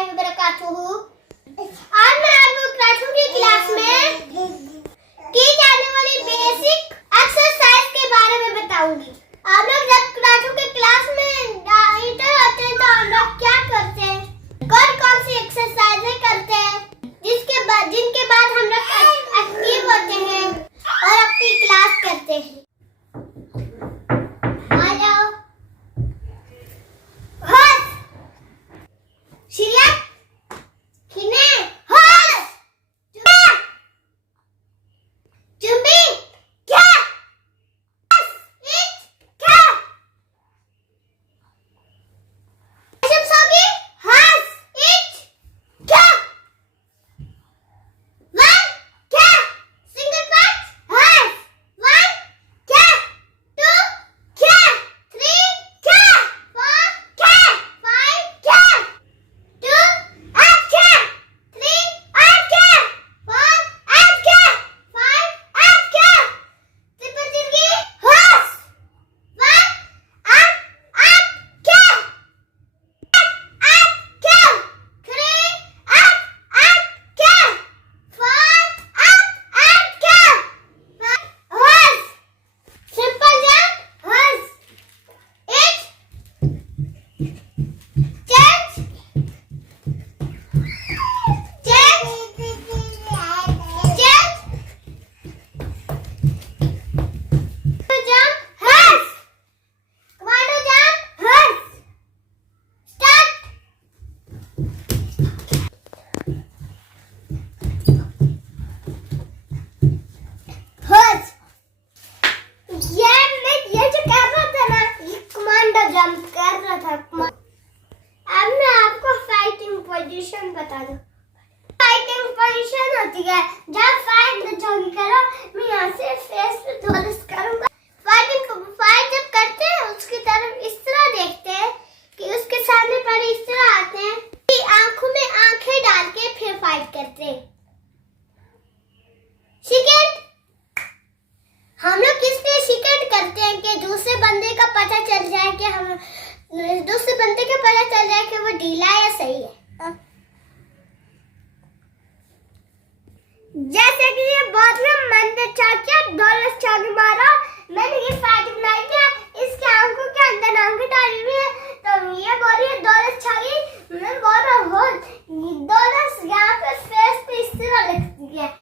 वबरकातुहू। आज मैं आपको क्लासरूम की क्लास में की जाने वाली बेसिक एक्सरसाइज के बारे में बताऊंगी। आप लोग जब क्लासरूम के क्लास में इंटर होते हैं तो हम लोग क्या करते हैं, कौन कौन सी एक्सरसाइजें करते हैं, जिनके बाद हम लोग एक्टिव होते हैं और अपनी क्लास करते हैं। आ जाओ। होश, शिरियत, खिने, होश, जुम्बी, क्या, इच, क्या, ऐसे सोगी, होश, इच, क्या, वन, क्या, सिंगल पंच, होश, वन, क्या, टू, क्या, थ्री, क्या, फोर, क्या, फाइव, क्या, टू, and क्या, थ्री, and क्या, फोर, and क्या, फाइव, and क्या, ट्रिपल जिंदगी, होश, वन, and क्या, and क्या, थ्री, and क्या, फोर, and क्या, होश, सिंपल जंप, होश, etch, change, jump, hush. Commando jump, hush. Start. Hush. ये जो कर रहा था ना, ये कमांडो जंप कर रहा था। अब मैं आपको फाइटिंग पोजीशन बता दूं। फाइटिंग पोजीशन होती है जब फाइट जोगी करो, मैं यहाँ से फेस पे थोड़ा करूंगा। फाइट जब करते हैं उसकी तरफ इस तरह देखते हैं कि उसके सामने पड़े इस तरह आते हैं कि आंखों में आंखें डाल के फिर फाइट करते हैं। शिकेट, हम लोग किसलिए शिकेट करते हैं कि दूसरे बंदे का पता चल जाए कि वो ढीला या सही है। जैसे कि ये बहुत ना मन अच्छा